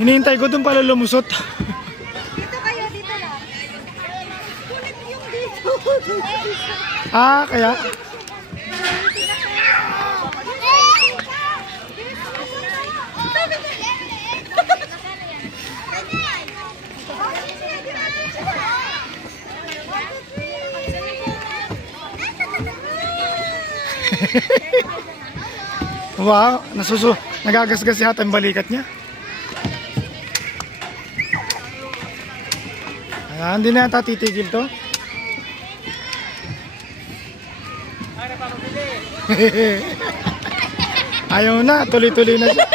Hinihintay ko doon pala lumusot. Dito kayo, dito lang. Kulit yung dito. Ah, kaya? Wow, nagagasgas yata yung balikat niya. Ayan, hindi na yata titigil to. Ayaw na, tuloy-tuloy na siya.